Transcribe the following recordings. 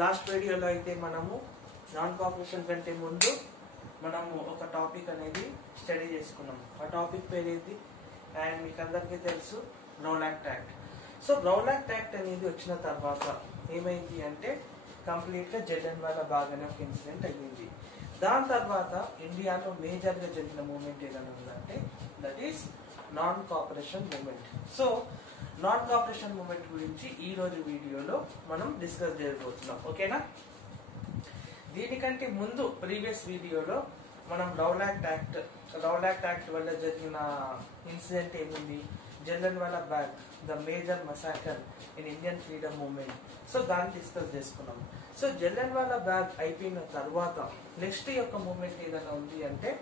Last వీడియోలో అయితే మనము నాన్ కోఆపరేషన్ కంటే ముందు మనము ఒక టాపిక్ అనేది స్టడీ చేసుకున్నాం. ఆ టాపిక్ పేరు ఏంటి అండ్ మీకు అందరికీ తెలుసు, Rowlatt act act. So Rowlatt act act అనేది వచ్చిన తర్వాత ఏమైంది అంటే కంప్లీట్గా జలియన్వాలా బాగ్ అనే ఒక ఇన్సిడెంట్ అయ్యింది. దాని తర్వాత ఇండియాలో మేజర్గా జరిగిన మూమెంట్ ఏదైనా ఉందంటే that is non cooperation movement. So non cooperation moment గురించి ఈ రోజు వీడియోలో మనం డిస్కస్ చేయబోతున్నాం, ఓకేనా. దీనికంటే ముందు ప్రీవియస్ వీడియోలో మనం రౌల్ యాక్ట్ యాక్ట్ వల్ల జరిగిన ఇన్సిడెంట్ ఏముంది, Jallianwala Bagh the major massacre in Indian freedom movement. So దాన్ని డిస్కస్ చేసుకున్నాం. సో జలియన్వాలా బాగ్ అయిపోయిన తర్వాత నెక్స్ట్ యొక్క మూమెంట్ ఏదైనా ఉంది అంటే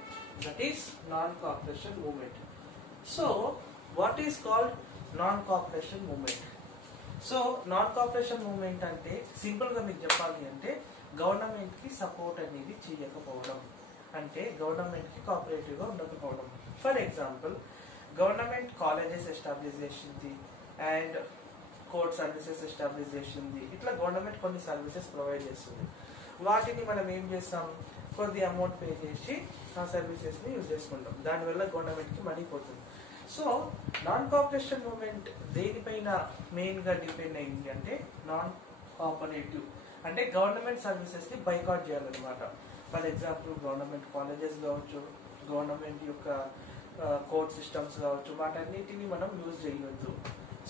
that is non cooperation movement. So what is called non cooperation movement? So non cooperation movement అంటే సింపుల్ గా మీకు చెప్పాలి అంటే గవర్నమెంట్ కి సపోర్ట్ అనేది చేయకపోవడం, అంటే గవర్నమెంట్ కి కోఆపరేటివ్ గా ఉండకపోవడం. For example, government colleges establish చేసింది అండ్ కోర్ట్ సర్వీసెస్ ఎస్టాబ్లిష్ చేసింది. ఇట్లా గవర్నమెంట్ కొన్ని సర్వీసెస్ ప్రొవైడ్ చేస్తుంది. వాటిని మనం ఏం చేస్తాం, కొద్ది అమౌంట్ పే చేసి ఆ సర్వీసెస్ ని యూజ్ చేసుకుంటాం. దానివల్ల గవర్నమెంట్ కి మనీ పోతుంది. సో నాన్ కోఆపరేషన్ మూమెంట్ దేనిపైన మెయిన్ గా డిపెండ్ అయింది అంటే నాన్ కోఆపరేటివ్, అంటే గవర్నమెంట్ సర్వీసెస్ ని బైకాట్ చేయాలన్నమాట. ఫర్ ఎగ్జాంపుల్ గవర్నమెంట్ కాలేజెస్ కావచ్చు, గవర్నమెంట్ యొక్క కోర్ట్ సిస్టమ్స్ కావచ్చు, వాటన్నిటిని మనం యూజ్ చేయవద్దు.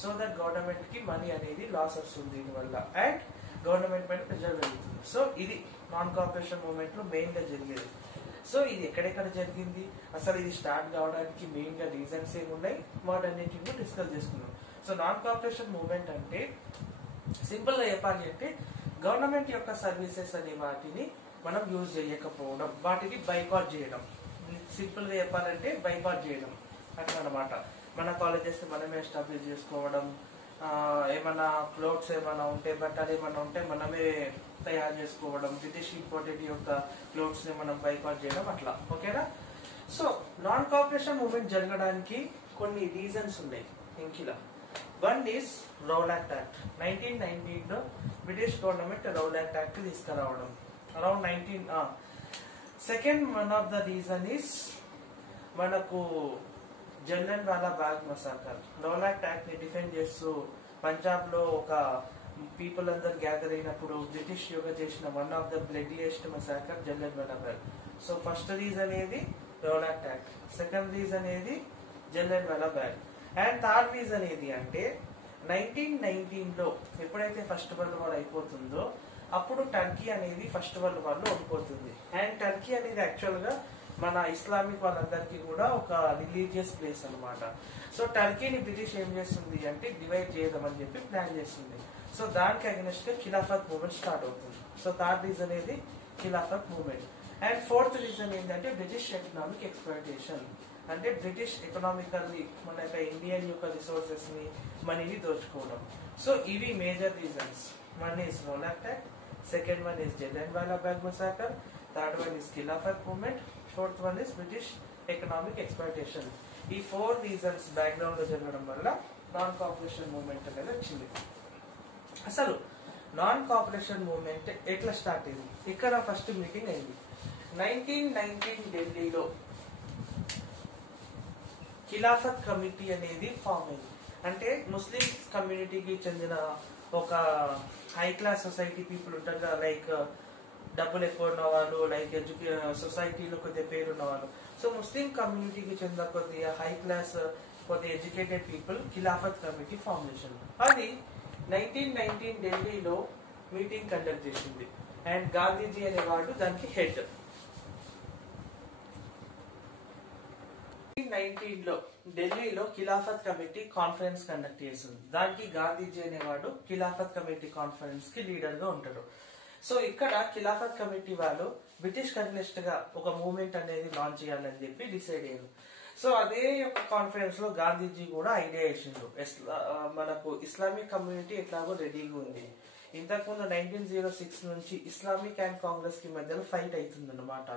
సో దట్ గవర్నమెంట్ కి మనీ అనేది లాస్ వస్తుంది దీనివల్ల అండ్ గవర్నమెంట్ పైన ప్రెషర్ జరుగుతుంది. సో ఇది నాన్ కోఆపరేషన్ మూమెంట్ లో మెయిన్ గా జరిగేది. సో ఇది ఎక్కడెక్కడ జరిగింది, అసలు ఇది స్టార్ట్ కావడానికి మెయిన్ గా రీజన్స్ ఏమున్నాయి, వాటన్నిటిని డిస్కస్ చేసుకున్నాం. సో నాన్ కోఆపరేషన్ మూవ్మెంట్ అంటే సింపుల్ గా చెప్పాలి అంటే గవర్నమెంట్ యొక్క సర్వీసెస్ అనే వాటిని మనం యూజ్ చేయకపోవడం, వాటిని బైకాట్ చేయడం. సింపుల్ గా చెప్పాలంటే బైకాట్ చేయడం అట్లా అనమాట. మన కాలేజెస్ మనమే ఎస్టాబ్లిష్ చేసుకోవడం, ఏమైనా క్లోత్స్ ఏమైనా ఉంటే, బట్టలు ఏమైనా ఉంటే మనమే తయారు చేసుకోవడం, బ్రిటిష్ ఇంపోర్టెడ్ యొక్క క్లోత్స్ ని మనం బైకాట్ చేయడం అట్లా, ఓకేనా. సో నాన్ కోఆపరేషన్ మూవ్మెంట్ జరగడానికి కొన్ని రీజన్స్ ఉన్నాయి ఇంకిలా. One is Rowlatt act act. 1919 లో British government Rowlatt act act తీసుకురావడం around 19. Second one of the reason is మనకు Jallianwala Bagh massacre. Rowlatt act act ని డిఫెండ్ చేస్తూ పంజాబ్ లో ఒక పీపుల్ అందరు గ్యాదర్ అయినప్పుడు బ్రిటిష్ యోగ చేసిన one of the bloodiest massacre Jallianwala Bagh. So first reason ఏది Rowlatt act act, second reason ఏది Jallianwala Bagh and third reason ఏది అంటే 1919 లో ఎప్పుడైతే ఫస్ట్ వరల్డ్ వార్ అయిపోతుందో అప్పుడు టర్కీ అనేది ఫస్ట్ వరల్డ్ వార్ లో ఓడిపోతుంది. అండ్ టర్కీ అనేది యాక్చువల్ గా మన ఇస్లామిక్ వాళ్ళందరికీ కూడా ఒక రిలీజియస్ ప్లేస్ అనమాట. సో టర్కీని బ్రిటిష్ ఏం చేస్తుంది అంటే డివైడ్ చేయదామని చెప్పి ప్లాన్ చేస్తుంది. సో దానికి అగెన్స్ట్ గా ఖిలాఫత్ మూవ్మెంట్ స్టార్ట్ అవుతుంది. సో థర్డ్ రీజన్ ఏది Khilafat movement. And fourth reason ఏంటంటే బ్రిటిష్ ఎకనామిక్ ఎక్స్‌ప్లాయిటేషన్, అంటే బ్రిటిష్ ఎకనామికల్లీ మన యొక్క ఇండియన్ యొక్క రిసోర్సెస్ ని మనీని దోచుకోవడం. సో ఇవి major reasons. One is Rowlatt act act, second one is Jallianwala Bagh massacre, third one is Khilafat movement, fourth one is British economic exploitation. ఈ 4 రీజన్స్ బ్యాక్గ్రౌండ్ లో జరగడం వల్ల నాన్ కోఆపరేషన్ మూవ్మెంట్ అనేది వచ్చింది. అసలు నాన్ కోఆపరేషన్ మూవ్మెంట్ ఎట్లా స్టార్ట్ అయింది, ఇక్కడ ఫస్ట్ మీటింగ్ అయింది 1919 ఢిల్లీలో. ఖిలాఫత్ కమిటీ అనేది ఫామ్ అయింది. అంటే ముస్లిం కమ్యూనిటీకి చెందిన ఒక హై క్లాస్ సొసైటీ పీపుల్ ఉంటారు కదా, లైక్ డబ్బులు ఎక్కువ ఉన్న వాళ్ళు, లైక్ సొసైటీలో కొద్దిగా పేరున్న వాళ్ళు. సో ముస్లిం కమ్యూనిటీకి చెందిన కొద్దిగా హై క్లాస్ కొద్దిగా educated people Khilafat committee form చేసింది. అది 1919 ఢిల్లీలో మీటింగ్ కండక్ట్ చేసింది అండ్ గాంధీజీ అనేవాడు దానికి హెడ్. 1919 లో ఢిల్లీలో ఖిలాఫత్ కమిటీ కాన్ఫరెన్స్ కండక్ట్ చేసింది. దానికి గాంధీజీ అనేవాడు ఖిలాఫత్ కమిటీ కాన్ఫరెన్స్ కి లీడర్ గా ఉంటాడు. సో ఇక్కడ ఖిలాఫత్ కమిటీ వాళ్ళు బ్రిటిష్ అగెన్స్ట్ గా ఒక మూవ్మెంట్ అనేది లాంచ్ చేయాలని చెప్పి డిసైడ్ అయ్యారు. సో అదే యొక్క కాన్ఫరెన్స్ లో గాంధీజీ కూడా ఐడియా ఇచ్చిండు, మనకు ఇస్లామిక్ కమ్యూనిటీ ఎట్లాగో రెడీగా ఉంది. ఇంతకుముందు 1906 నుంచి ఇస్లామిక్ అండ్ కాంగ్రెస్ కి మధ్యలో ఫైట్ అవుతుంది అన్నమాట.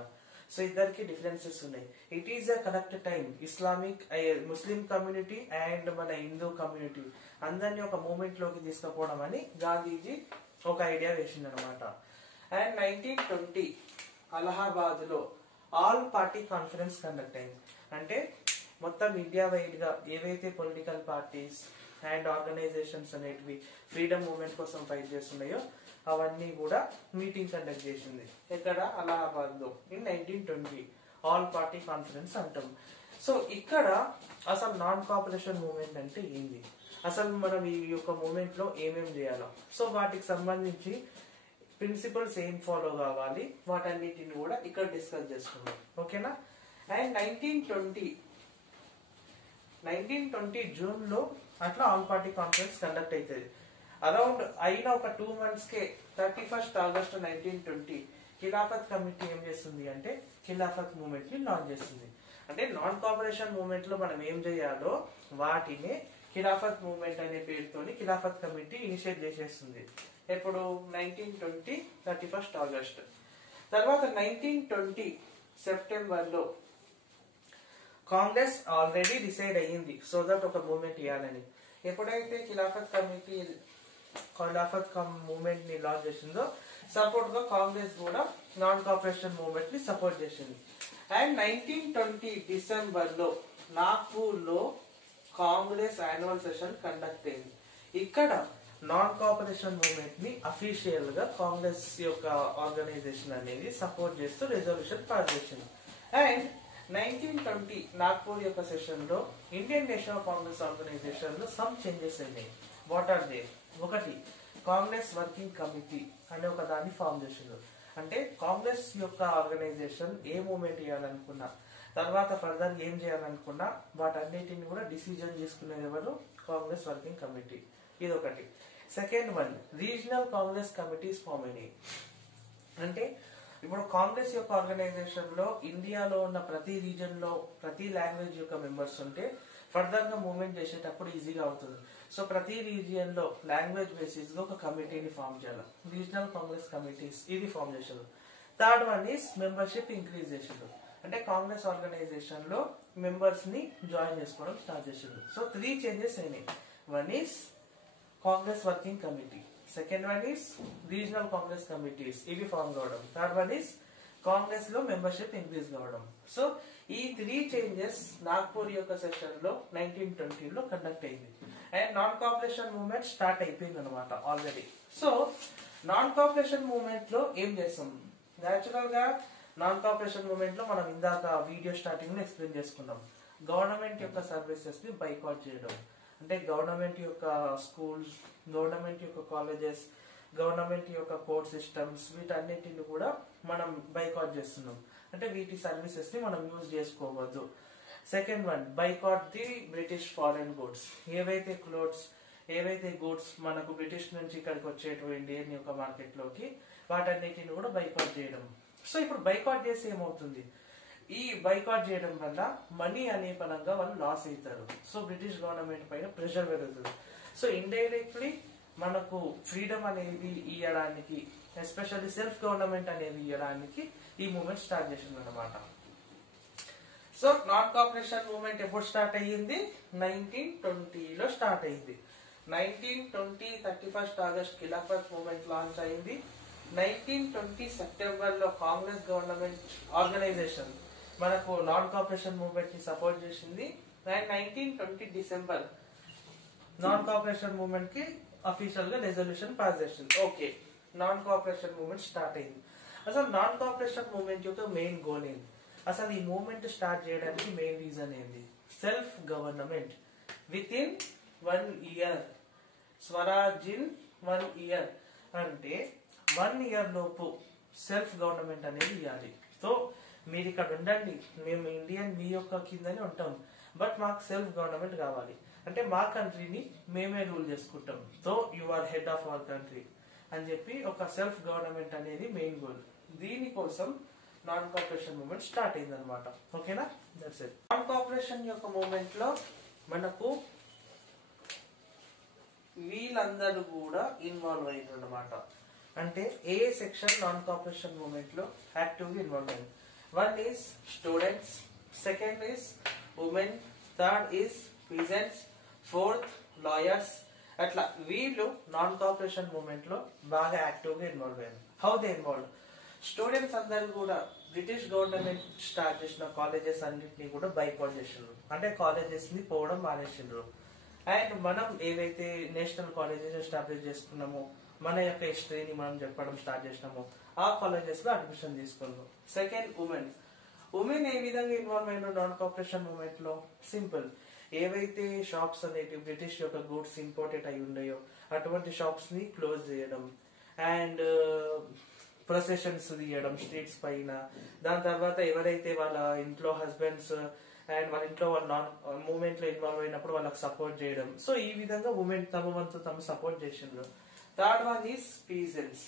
సో ఇద్దరికి డిఫరెన్సెస్ ఉన్నాయి. It is a correct time Islamic Muslim community and మన హిందూ కమ్యూనిటీ అందరినీ ఒక మూవ్మెంట్ లోకి తీసుకుపోవడం అని గాంధీజీ ఒక ఐడియా వేసింది అనమాట. అండ్ 1920 అలహాబాద్ లో ఆల్ పార్టీ కాన్ఫరెన్స్ కండక్ట్ అయింది. అంటే మొత్తం ఇండియా వైడ్ గా ఏవైతే పొలిటికల్ పార్టీస్ అండ్ ఆర్గనైజేషన్స్ అనేటివి ఫ్రీడమ్ మూవ్మెంట్ కోసం ఫైట్ చేస్తున్నాయో అవన్నీ కూడా మీటింగ్ కండక్ట్ చేసింది. ఎక్కడ? అలహాబాద్ లో ఇన్ 1920 ఆల్ పార్టీ కాన్ఫరెన్స్ అంటాం. సో ఇక్కడ అసలు నాన్ కోఆపరేషన్ మూవ్మెంట్ అంటే ఏంది, అసలు మనం ఈ యొక్క మూవ్మెంట్ లో ఏమేం చేయాలో, సో వాటికి సంబంధించి ప్రిన్సిపల్స్ ఏం ఫాలో కావాలి వాటన్నిటిని కూడా ఇక్కడ డిస్కస్ చేసుకున్నాం. ఓకేనా? అండ్ 1920 జూన్ లో అట్లా ఆల్ పార్టీ కాన్ఫరెన్స్ కండక్ట్ అవుతుంది. అరౌండ్ అయిన ఒక 2 months కే 31st August 1920 ఖిలాఫత్ కమిటీ ఏం చేస్తుంది అంటే ఖిలాఫత్ మూవ్మెంట్ ని లాంచ్ చేస్తుంది. అంటే నాన్ కోఆపరేషన్ మూవ్మెంట్ లో మనం ఏం చేయాలో వాటిని ఖిలాఫత్ మూవ్మెంట్ అనే పేరుతోని ఖిలాఫత్ కమిటీ ఇనిషియేట్ చేసేస్తుంది. ఎప్పుడు? 1920 31st August. తర్వాత 1920 సెప్టెంబర్ లో కాంగ్రెస్ ఆల్రెడీ డిసైడ్ అయ్యింది సో దట్ ఒక మూవ్మెంట్ ఇవ్వాలని. ఎప్పుడైతే ఖిలాఫత్ మూవ్మెంట్ ని లాంచ్ చేసిందో సపోర్ట్ గా కాంగ్రెస్ కూడా నాన్ కోఆపరేషన్ మూవ్మెంట్ ని సపోర్ట్ చేసింది. అండ్ 1920 డిసెంబర్ లో నాగ్పూర్ లో కాంగ్రెస్ యాన్యువల్ సెషన్ కండక్ట్ అయింది. ఇక్కడ నాన్ కోఆపరేషన్ మూవ్మెంట్ ని అఫీషియల్ గా కాంగ్రెస్ యొక్క ఆర్గనైజేషన్ అనేది సపోర్ట్ చేస్తూ రెజల్యూషన్ పాస్ చేసింది. అండ్ 1920 నాగ్పూర్ యొక్క సెషన్ లో ఇండియన్ నేషనల్ కాంగ్రెస్ ఆర్గనైజేషన్ లో సమ్ చేంజెస్ అయినాయి. What are they? ఒకటి, కాంగ్రెస్ వర్కింగ్ కమిటీ అనే ఒక దాన్ని ఫామ్ చేసిండ్రు. అంటే కాంగ్రెస్ యొక్క ఆర్గనైజేషన్ ఏ మూవ్మెంట్ చేయాలనుకున్నా తర్వాత ఫర్దర్ ఏం చేయాలనుకున్నా వాటన్నిటిని కూడా డిసిజన్ తీసుకునేది ఎవరు? Congress working committee. ఇది ఒకటి. Second one, regional Congress committees form అయినాయి. అంటే ఇప్పుడు కాంగ్రెస్ యొక్క ఆర్గనైజేషన్ లో ఇండియాలో ఉన్న ప్రతి రీజన్ లో ప్రతి లాంగ్వేజ్ యొక్క మెంబర్స్ ఉంటే ఫర్దర్ గా మూవ్మెంట్ చేసేటప్పుడు ఈజీగా అవుతుంది. సో ప్రతి రీజియన్ లో లాంగ్వేజ్ బేసిస్ గా ఒక కమిటీని ఫామ్ చేయాలి. రీజనల్ కాంగ్రెస్ కమిటీస్ ఇది ఫామ్ చేశారు. Third one is membership increase చేశారు. అంటే కాంగ్రెస్ ఆర్గనైజేషన్ లో మెంబర్స్ ని జాయిన్ చేసుకోవడం స్టార్ట్ చేశారు. సో 3 చేంజెస్ అయినాయి. One is Congress working committee, second one is regional Congress committees ఇవి ఫామ్ కావడం, థర్డ్ వన్ ఈస్ కాంగ్రెస్ లో మెంబర్షిప్ ఇంక్రీజ్ కావడం. సో ఈ 3 చేంజెస్ నాగ్పూర్ యొక్క సెషన్ లో 1920 లో కండక్ట్ అయింది. And non cooperation movement start అయిపోయింది అనమాట already. So non cooperation movement లో ఏం చేస్తాం? నేచురల్ గా నాన్ కోఆపరేషన్ మూవ్మెంట్ లో మనం ఇందాక వీడియో స్టార్టింగ్ లో ఎక్స్ప్లెయిన్ చేసుకున్నాం. గవర్నమెంట్ యొక్క సర్వీసెస్ ని బైకాట్ చేయడం. అంటే గవర్నమెంట్ యొక్క స్కూల్స్, గవర్నమెంట్ యొక్క కాలేజెస్, గవర్నమెంట్ యొక్క కోర్ట్ సిస్టమ్స్ వీటన్నిటిని కూడా మనం బైకాట్ చేస్తున్నాం. అంటే వీటి సర్వీసెస్ ని మనం యూజ్ చేసుకోవద్దు. Second one, boycott the British foreign goods. ఏవైతే క్లోత్స్, ఏవైతే గూడ్స్ మనకు బ్రిటిష్ నుంచి ఇక్కడికి వచ్చేటువంటి ఇండియన్ యొక్క మార్కెట్ లోకి వాటన్నిటిని కూడా బైకాట్ చేయడం. సో ఇప్పుడు బైకాట్ చేస్తే ఏమవుతుంది? ఈ బైకాట్ చేయడం వల్ల మనీ అనే పరంగా వాళ్ళు లాస్ అవుతారు. సో బ్రిటిష్ గవర్నమెంట్ పైన ప్రెషర్ పెరుగుతుంది. సో ఇండైరెక్ట్లీ మనకు ఫ్రీడమ్ అనేది ఇవ్వడానికి, ఎస్పెషల్లీ సెల్ఫ్ గవర్నమెంట్ అనేది ఇవ్వడానికి ఈ మూవ్మెంట్ స్టార్ట్ చేసింది అనమాట. సో నాన్ కోఆపరేషన్ మూవ్మెంట్ ఎప్పుడు స్టార్ట్ అయ్యింది? 1920 లో స్టార్ట్ అయ్యింది. 1920 31st August Khilafat movement launch అయింది. 1920 సెప్టెంబర్ లో కాంగ్రెస్ గవర్నమెంట్ ఆర్గనైజేషన్ మనకు నాన్ కోఆపరేషన్ మూవ్మెంట్ ని సపోర్ట్ చేసింది. And 1920 December non cooperation movement కి అఫీషియల్ గా రెజల్యూషన్ పాస్ చేసింది. Okay, non cooperation movement start అయింది. అసలు నాన్ కోఆపరేషన్ మూవ్మెంట్ యొక్క మెయిన్ గోల్ ఏంది? అసలు ఈ మూవ్మెంట్ స్టార్ట్ చేయడానికి మెయిన్ రీజన్ ఏంది? Self government with in 1 year, Swaraj in 1 year. అంటే 1 year లోపు సెల్ఫ్ గవర్నమెంట్ అనేది ఇవ్వాలి. సో మీరు ఇక్కడ ఉండండి, మేము ఇండియన్ మీ యొక్క కిందనే ఉంటాం, బట్ మాకు సెల్ఫ్ గవర్నమెంట్ కావాలి. అంటే మా కంట్రీని మేమే రూల్ చేసుకుంటాం. So you are head of our country అని చెప్పి ఒక సెల్ఫ్ గవర్నమెంట్ అనేది మెయిన్ గోల్. దీనికోసం నాన్ కోఆపరేషన్ మూవ్మెంట్ స్టార్ట్ అయింది అనమాట. ఓకేనా? That's it. నాన్ కోఆపరేషన్ యొక్క మూవ్మెంట్ లో మనకు వీళ్ళందరూ కూడా ఇన్వాల్వ్ అయ్యారు అనమాట. అంటే ఏ సెక్షన్ నాన్ కోఆపరేషన్ మూవ్మెంట్ లో యాక్టివ్గా ఇన్వాల్వ్ అయింది? One is students, second is women, third is peasants, fourth lawyers, అట్లా వీళ్ళు నాన్ కోఆపరేషన్ మూవ్మెంట్ లో బాగా యాక్టివ్ గా ఇన్వాల్వ్ అయ్యారు. How they involve? స్టూడెంట్స్ అందరు కూడా బ్రిటిష్ గవర్నమెంట్ స్టార్ట్ చేసిన కాలేజెస్ అన్నింటినీ కూడా బైకాట్ చేసిండ్రు, అంటే కాలేజెస్ ని పోవడం మానేసిండ్రు. అండ్ మనం ఏవైతే నేషనల్ కాలేజెస్ ఎస్టాబ్లిష్ చేసుకున్నామో, మన యొక్క హిస్టరీని మనం చెప్పడం స్టార్ట్ చేసినామో, ఆ కాలేజెస్ లో అడ్మిషన్ తీసుకున్నాం. సెకండ్, ఉమెన్ ఏ విధంగా ఇన్వాల్వ్ అయినారు నాన్ కోఆపరేషన్ మూవ్మెంట్ లో? సింపుల్, ఏవైతే షాప్స్ అనేవి బ్రిటిష్ యొక్క గూడ్స్ ఇంపోర్టెడ్ అయి ఉన్నాయో అటువంటి షాప్స్ ని క్లోజ్ చేయడం, అండ్ ప్రొసెషన్స్ తీయడం స్ట్రీట్స్ పైన. దాని తర్వాత ఎవరైతే వాళ్ళ ఇంట్లో హస్బెండ్స్ అండ్ వాళ్ళ ఇంట్లో వాళ్ళ నాన్ మూవ్మెంట్ లో ఇన్వాల్వ్ అయినప్పుడు వాళ్ళకి సపోర్ట్ చేయడం. సో ఈ విధంగా ఉమెన్ తమ వంతు తమ సపోర్ట్ చేసిండ్రు. Third one is peasants.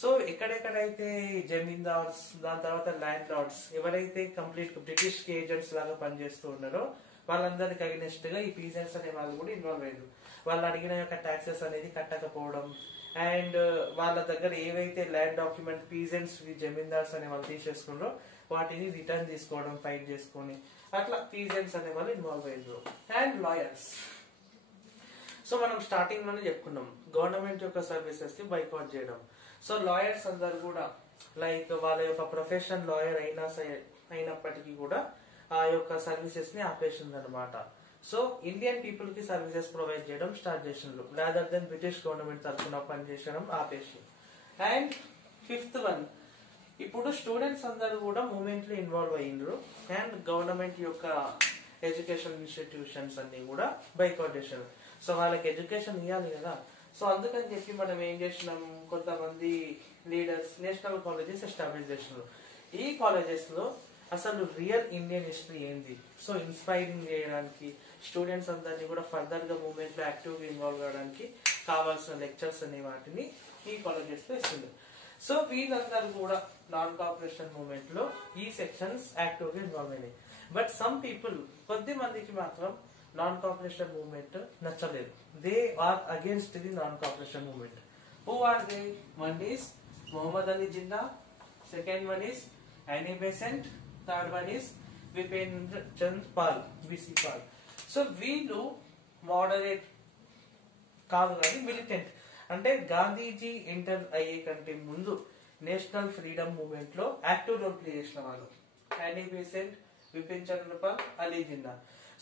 So ఎక్కడెక్కడైతే జమీందార్స్, దాని తర్వాత ల్యాండ్ లార్డ్స్ ఎవరైతే కంప్లీట్ బ్రిటిష్ కి ఏజెంట్స్ లాగా పనిచేస్తూ ఉన్నారో వాళ్ళందరికి అగెనిస్ట్ గా ఈ పీజెంట్స్ అనే వాళ్ళు కూడా ఇన్వాల్వ్ అయ్యారు. వాళ్ళు అడిగిన యొక్క ట్యాక్సెస్ అనేది కట్టకపోవడం, అండ్ వాళ్ళ దగ్గర ఏవైతే ల్యాండ్ డాక్యుమెంట్ పీజెంట్స్ జమీందార్స్ అనే వాళ్ళు తీసేసుకున్నారో వాటిని రిటర్న్ తీసుకోవడం ఫైట్ చేసుకొని, అట్లా పీజెంట్స్ అనే వాళ్ళు ఇన్వాల్వ్ అయ్యారు. And lawyers. సో మనం స్టార్టింగ్ లోనే చెప్పుకున్నాం గవర్నమెంట్ యొక్క సర్వీసెస్ ని బైకాట్ చేయడం. సో లాయర్స్ అందరు కూడా లైక్ వాళ్ళ యొక్క ప్రొఫెషన్ లాయర్ అయినప్పటికీ కూడా ఆ యొక్క సర్వీసెస్ ని ఆపేసింది అనమాట. సో ఇండియన్ పీపుల్ కి సర్వీసెస్ ప్రొవైడ్ చేయడం స్టార్ట్ చేసిండ్రు, రాదర్ దెన్ బ్రిటిష్ గవర్నమెంట్ తరఫున పనిచేయడం ఆపేసి. అండ్ ఫిఫ్త్ వన్, ఇప్పుడు స్టూడెంట్స్ అందరూ కూడా మూవ్మెంట్ లో ఇన్వాల్వ్ అయ్యిండ్రు అండ్ గవర్నమెంట్ యొక్క ఎడ్యుకేషన్ ఇన్స్టిట్యూషన్స్ అన్ని కూడా బైకాట్ చేశారు. సో వాళ్ళకి ఎడ్యుకేషన్ ఇవ్వాలి కదా, సో అందుకని చెప్పి మనం ఏం చేసినాం, కొంతమంది లీడర్స్ నేషనల్ కాలేజెస్ ఎస్టాబ్లిష్ చేసినారు. ఈ కాలేజెస్ లో అసలు రియల్ ఇండియన్ హిస్టరీ ఏంది, సో ఇన్స్పైరింగ్ చేయడానికి స్టూడెంట్స్ అందరినీ కూడా ఫర్దర్ గా మూవ్మెంట్ లో యాక్టివ్ గా ఇన్వాల్వ్ అవడానికి కావాల్సిన లెక్చర్స్ అనే వాటిని ఈ కాలేజెస్ లో ఇస్తుంది. సో వీళ్ళందరూ కూడా నాన్ కోఆపరేషన్ మూవ్మెంట్ లో ఈ సెక్షన్స్ యాక్టివ్ గా ఇన్వాల్వ్ అయినాయి. బట్ సమ్ పీపుల్, కొద్ది మందికి మాత్రం నాన్ కోఆపరేషన్ మూవ్మెంట్ నచ్చలేదు. They are against the non cooperation movement. Who are they? One is Mohammad Ali Jinnah, second one is Annie Besant, third one is Bipendra Chand Pal, B C Pal. So వీళ్ళు moderate కాదు కానీ militant, అంటే Gandhiji enter అయ్యే కంటే ముందు నేషనల్ ఫ్రీడమ్ మూవ్మెంట్ లో active role play చేసిన వాళ్ళు Annie Besant, Vipin Chandra Pal, Ali Jinnah.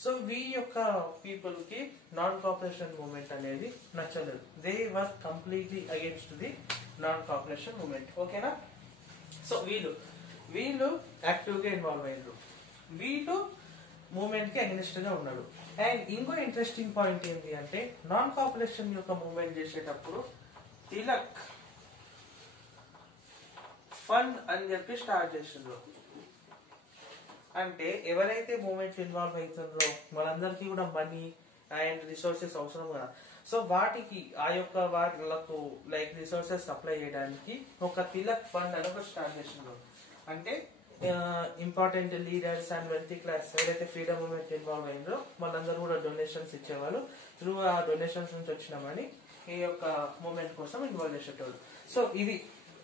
So వీ యొక్క పీపుల్ కి నాన్ కోఆపరేషన్ మూవ్మెంట్ అనేది నచ్చలేదు. They were completely against the non cooperation movement. ఓకేనా? సో వీళ్ళు యాక్టివ్ గా ఇన్వాల్వ్ అయ్యారు, వీళ్ళు మూవ్మెంట్ కి అగెనిస్ట్ గా ఉన్నాడు. అండ్ ఇంకో ఇంట్రెస్టింగ్ పాయింట్ ఏంటి అంటే, నాన్ కోఆపరేషన్ యొక్క మూవ్మెంట్ చేసేటప్పుడు తిలక్ ఫండ్ అని చెప్పి స్టార్ట్ చేసిండ్రు. అంటే ఎవరైతే మూవ్మెంట్ ఇన్వాల్వ్ అవుతుందో వాళ్ళందరికీ కూడా మనీ అండ్ రిసోర్సెస్ అవసరం కదా. సో వాటికి ఆ యొక్క వాళ్ళకు లైక్ రిసోర్సెస్ సప్లై చేయడానికి ఒక తిలక్ ఫండ్ అని ఒకటి స్టార్ట్ చేసిండ్రు. అంటే important leaders and wealthy class ఎవరైతే ఫ్రీడమ్ మూవ్మెంట్ ఇన్వాల్వ్ అయిందో వాళ్ళందరూ కూడా డొనేషన్స్ ఇచ్చేవాళ్ళు. త్రూ ఆ డొనేషన్స్ నుంచి వచ్చిన మనీ ఈ యొక్క మూవ్మెంట్ కోసం ఇన్వాల్వ్ చేసేటోళ్ళు. సో ఇది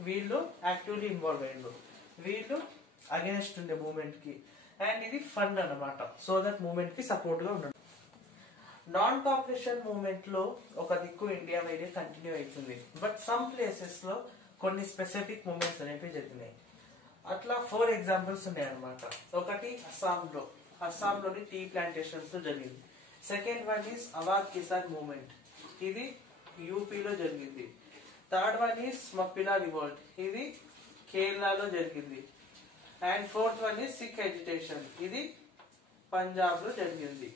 వీళ్ళు యాక్టివ్లీ ఇన్వాల్వ్ అయ్యిండ్రు, వీళ్ళు అగేన్స్ట్ ఉండే మూవ్మెంట్ కి. అండ్ ఇది ఫండ్ అన్నమాట, సో దట్ మూవ్మెంట్ కి సపోర్ట్ గా ఉండదు. నాన్ కోఆపరేషన్ మూవ్మెంట్ లో ఒక దిక్కు ఇండియా వైడ్ కంటిన్యూ అవుతుంది, బట్ సమ్ ప్లేసెస్ లో కొన్ని స్పెసిఫిక్ మూవ్మెంట్స్ అనేవి జరిగినాయి. అట్లా 4 ఎగ్జాంపుల్స్ ఉన్నాయి అనమాట. ఒకటి అస్సాంలోని టీ ప్లాంటేషన్స్ లో జరిగింది. Second one is Awadh Kisan movement, ఇది యూపీలో జరిగింది. Third one is Mappila revolt, ఇది కేరళలో జరిగింది. And fourth one is Sikh agitation, ఇది పంజాబ్ లో జరిగింది.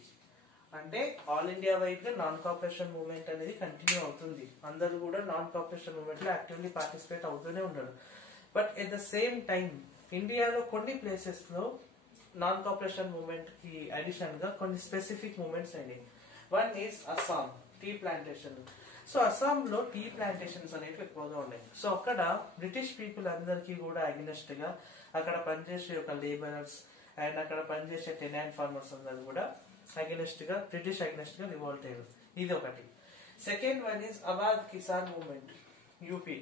అంటే ఆల్ ఇండియా వైడ్ గా నాన్ కోఆపరేషన్ మూవ్మెంట్ అనేది కంటిన్యూ అవుతుంది. అందరూ కూడా నాన్ కోఆపరేషన్ మూవ్మెంట్ లో యాక్టివ్లీ పార్టిసిపేట్ అవుతూనే ఉన్నారు. But at the same time ఇండియాలో కొన్ని ప్లేసెస్ లో నాన్ కోఆపరేషన్ మూవ్మెంట్ కి అడిషన్ గా కొన్ని స్పెసిఫిక్ మూవ్మెంట్స్ అయినాయి. One is Assam tea plantation. So Assam లో టీ ప్లాంటేషన్స్ అనేవి ఎక్కువగా ఉన్నాయి. సో అక్కడ బ్రిటిష్ పీపుల్ అందరికీ కూడా అగెనిస్ట్ గా అక్కడ పనిచేసే ఒక లేబరర్స్ అండ్ అక్కడ పనిచేసే టెనాంట్ ఫార్మర్స్ అందరూ కూడా అగెనిస్ట్ గా బ్రిటిష్ అగెనిస్ట్ గా రివోల్ట్ అయ్యారు. ఇది ఒకటి. Second one is Awadh Kisan movement, UP.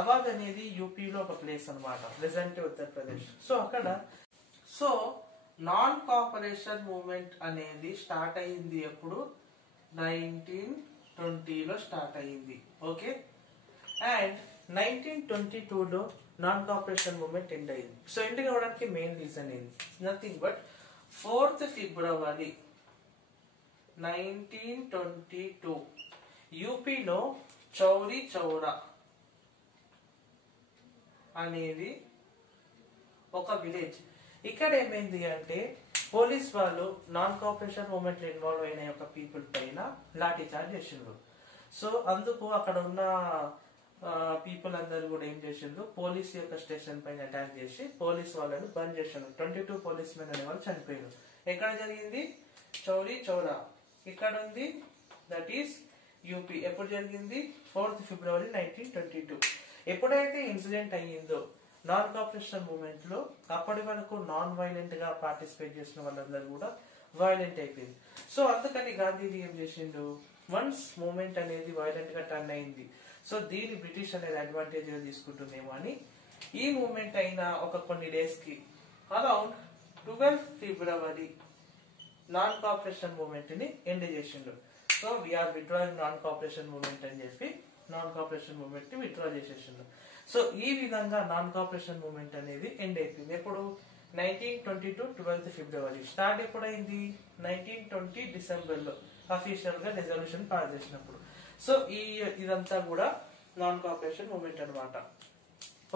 Awadh అనేది యూపీలో ఒక ప్లేస్ అనమాట, ప్రెసెంట్ ఉత్తరప్రదేశ్. సో అక్కడ నాన్ కోఆపరేషన్ మూవ్మెంట్ అనేది స్టార్ట్ అయింది ఎప్పుడు? 1920 1920లో స్టార్ట్ అయ్యింది. ఓకే, అండ్ 1922లో నాన్ కోఆపరేషన్ మూవ్మెంట్ ఎండ్ అయింది. సో ఎండ్ కావడానికి మెయిన్ రీజన్ ఏంది? నథింగ్ బట్ 4th ఫిబ్రవరి 1922 యూపీలో చౌరీ చౌరా అనేది ఒక విలేజ్. ఇక్కడ ఏమైంది అంటే పోలీస్ వాళ్ళు నాన్ కోఆపరేషన్ మూవ్మెంట్ లో ఇన్వాల్వ్ అయిన ఒక పీపుల్ పైన లాఠీ చార్జ్ చేసిండ్రు. సో అందుకు అక్కడ ఉన్న పీపుల్ అందరు కూడా ఏం చేసిండ్రు, పోలీస్ యొక్క స్టేషన్ పైన అటాక్ చేసి పోలీస్ వాళ్ళని బంద్ చేసిండ్రు. 22 పోలీస్ మెన్ అనే వాళ్ళు చనిపోయారు. ఎక్కడ జరిగింది? చౌరీ చౌరా ఇక్కడ ఉంది, దట్ ఈస్ యూపీ. ఎప్పుడు జరిగింది? 4th February 1922. ఎప్పుడైతే ఇన్సిడెంట్ అయ్యిందో నాన్ కోఆపరేషన్ మూవ్మెంట్ లో అప్పటి వరకు నాన్ వైలెంట్ గా పార్టిసిపేట్ చేసిన వాళ్ళందరూ కూడా వైలెంట్ అయిపోయింది. సో అందుకని గాంధీజీ ఏం చేసిండు, వన్స్ మూవ్మెంట్ అనేది వైలెంట్ గా టర్న్ అయింది, సో దీన్ని బ్రిటిష్ అనేది అడ్వాంటేజ్ గా తీసుకుంటుందేమో అని ఈ మూవ్మెంట్ అయిన ఒక కొన్ని డేస్ కి around 12th February non cooperation movement ని ఎండ్ చేసిండు. So we're withdrawing non cooperation movement అని చెప్పి నాన్ కోఆపరేషన్ మూవ్మెంట్ ని విత్డ్రా చేసేసిండు. సో ఈ విధంగా నాన్ కోఆపరేషన్ మూవ్మెంట్ అనేది ఎండ్ అయిపోయింది. ఎప్పుడు? 1922 12th ఫిబ్రవరి. స్టార్ట్ ఎప్పుడైంది? 1920 డిసెంబర్ లో అఫీషియల్ గా రెజల్యూషన్ పాస్ చేసినప్పుడు. సో ఇదంతా కూడా నాన్ కోఆపరేషన్ మూవ్మెంట్ అన్నమాట.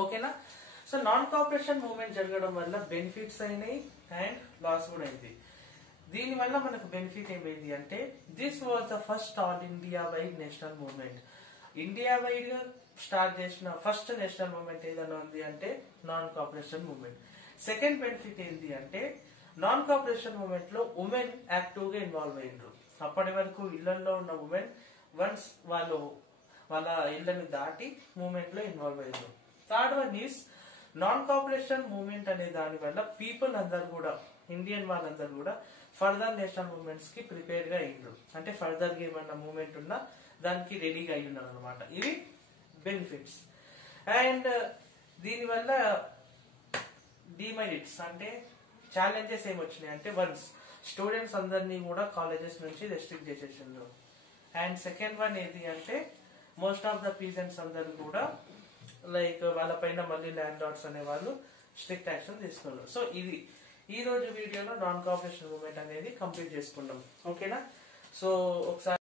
ఓకేనా? సో నాన్ కోఆపరేషన్ మూవ్మెంట్ జరగడం వల్ల బెనిఫిట్స్ అయినాయి అండ్ లాస్ కూడా అయింది. దీని వల్ల మనకు బెనిఫిట్ ఏమైంది అంటే this was the first all India wide national movement. India wide గా స్టార్ట్ చేసిన ఫస్ట్ నేషనల్ మూవ్మెంట్ ఏదైనా ఉంది అంటే non cooperation movement. Second benefit ఏంటి అంటే నాన్ కోఆపరేషన్ మూవ్మెంట్ లో ఉమెన్ యాక్టివ్ గా ఇన్వాల్వ్ అయ్యిండ్రు. అప్పటి వరకు ఇళ్లలో ఉన్న ఉమెన్ వన్స్ వాళ్ళ ఇళ్లను దాటి మూవ్మెంట్ లో ఇన్వాల్వ్ అయ్యిండ్రు. Third one is non cooperation movement అనే దాని వల్ల పీపుల్ అందరు కూడా ఇండియన్ వాళ్ళందరూ కూడా ఫర్దర్ నేషనల్ మూవ్మెంట్స్ కి ప్రిపేర్ గా అయ్యిండ్రు. అంటే ఫర్దర్ గా ఏమన్నా మూవ్మెంట్ ఉన్నా దానికి రెడీగా అయి ఉన్నారు అనమాట. ఇవి బెనిఫిట్స్. అండ్ దీనివల్ల డిమెరిట్స్ అంటే ఛాలెంజెస్ ఏమొచ్చినాయి అంటే వన్స్ స్టూడెంట్స్ అందరినీ కూడా కాలేజెస్ నుంచి రెస్ట్రిక్ట్ చేసేసిండ్రు. అండ్ సెకండ్ వన్ ఏంటి అంటే మోస్ట్ ఆఫ్ ద పీజెంట్స్ అందరూ కూడా లైక్ వాళ్ళపైన మళ్ళీ ల్యాండ్ లార్డ్స్ అనే వాళ్ళు స్ట్రిక్ట్ యాక్షన్ తీసుకున్నారు. సో ఇది ఈ రోజు వీడియోలో నాన్ కోఆపరేషన్ మూవ్మెంట్ అనేది కంప్లీట్ చేసుకున్నాం. ఓకేనా? సో ఒకసారి